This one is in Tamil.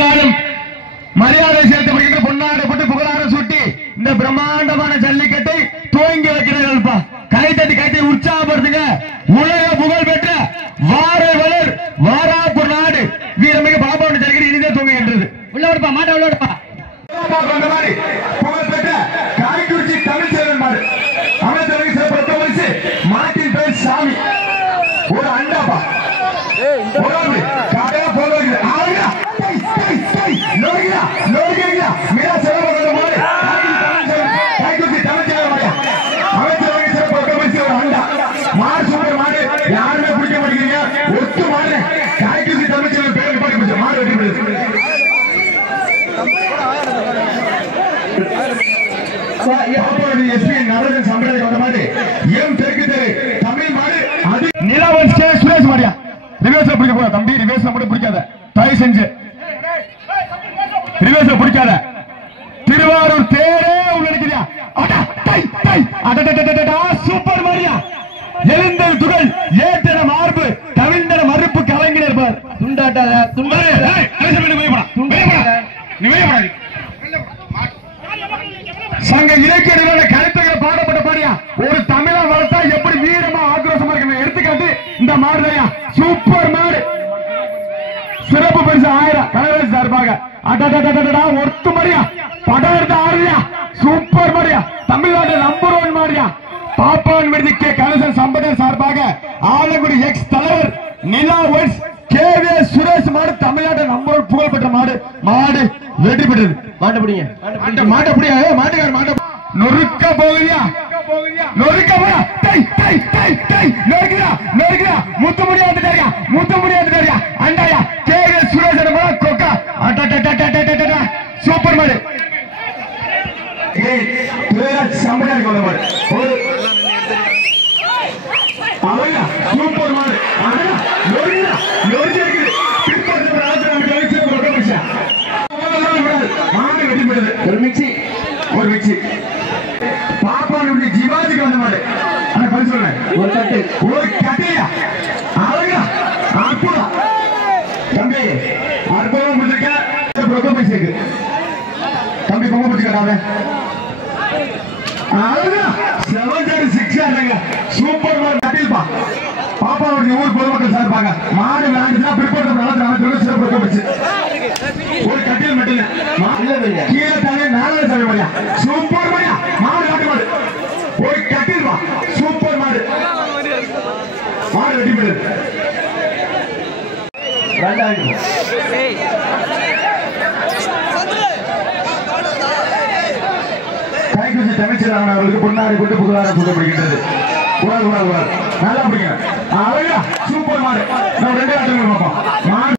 இருந்தாலும் மரியாதை செலுத்தப்படுகின்ற பொன்னாடை போட்டு புகழாரம் சூட்டி இந்த பிரம்மாண்டமான ஜல்லிக்கட்டை துவங்கி வைக்கிறார்கள்ப்பா. கைத்தட்டி உற்சாகப்படுத்துங்க. உலக புகழ் பெற்ற வாரவலர் வாராப்பூர் நாடு வீரமிகு பாபாவுடைய ஜல்லிக்கட்டு இனிதே துவங்குகின்றது. உள்ள விடுப்பா, மாட்டை உள்ள விடுப்பா. புகழ் பெற்ற காய்குறிச்சி தமிழ் செல்வன் மாடு அமைச்சருக்கு சிறப்பு பரிசு. மாட்டின் பேர் சாமி. ஒரு அண்டாப்பா யாருமே பிடிக்க மாட்டேங்கிறீங்க. ஒத்து மாடு காய்குறிச்சி தமிழ் செல்வன் பேருக்கு படிக்க மாடு வெட்டி தம்பி ரிவேஸ் மட்டும் பிடிக்காத, தயவு செஞ்சு ரிவேஸ் பிடிக்காத. திருவாரூர் தேரே உள்ளிருக்கிறியா? சூப்பர் மாரியா. எழுந்தல் துகள் ஏற்றன மார்பு கவிழ்ந்தன மறுப்பு கலைஞர் பார். துண்டாட்டாத சங்க இலக்கிய கருத்துக்கள் பாடப்பட்ட பாடியா. ஒரு தமிழா வளர்த்தா எப்படி வீரமா ஆக்ரோஷமா இருக்கு எடுத்துக்காட்டு இந்த மாடுதையா. சூப்பர் மாடு. சிறப்பு பரிசு 1000 கலைஞர் சார்பாக. ஒத்து மாடியா. படம் எடுத்து ஆடுறியா. சூப்பர் மாடியா. தமிழ்நாடு நம்பர் 1 மாடியா. பாப்பான் விருது கே கணேசன் சம்பந்தன் சார்பாக ஆலங்குடி எக்ஸ் தலைவர் நிலா ஒயிட்ஸ் கேவே சுரேஷ் மாடு தமிழ்நாடு நம்பர் புகழ் பெற்ற மாடு. மாடு வெற்றி பெற்றது. மாட்டை பிடிங்க. மாட்டை பிடியா. மாட்டுக்கார மாட்டை நொறுக்க போகுதியா. நொறுக்க போயா. நொறுக்குதா. முத்து முடியா வந்துட்டாரியா. முத்து முடியா வந்துட்டாரியா. அண்டாயா கேவே சுரேஷ் கொக்கா. சூப்பர் மாடு. சம்பளம் கொள்ள மாடு. சூப்பர் மாடு. ஒரு மிக்சி பாப்பானுடைய ஜீவாதிக்கு வந்த மாடு. சொல்றேன் ஒரு கட்டு ஒரு கட்டையா. அழகா அற்புதம் தம்பி. அற்புதம் முடிச்சிருக்க பைசைக்கு தம்பி பொங்க பிடிச்சிக்காத. அழகா 7-6 சூப்பர் மாடு. கட்டில்பா பாப்பாவுடைய ஊர் பொதுமக்கள் சார்பாங்க மாடு விளையாண்டுனா பிற்படுத்த சிறப்பு வச்சு ஒரு கட்டில் மட்டும் கீழே தானே நாளே சாமி மாடியா. சூப்பர் மாடியா. மாடு நாட்டு மாடு. ஒரு கட்டில் பா. சூப்பர் மாடு. மாடு வெட்டி போடுது. கைகுச்சி தமிழ்ச்செல்வன் அவர்களுக்கு பொன்னாடை கொண்டு புகழாரம் சூட்டப்படுகின்றது. நல்லா பிடிங்க. அழகா சூப்பர் மாடு. 2 ஆட்டங்கள் பார்ப்போம்.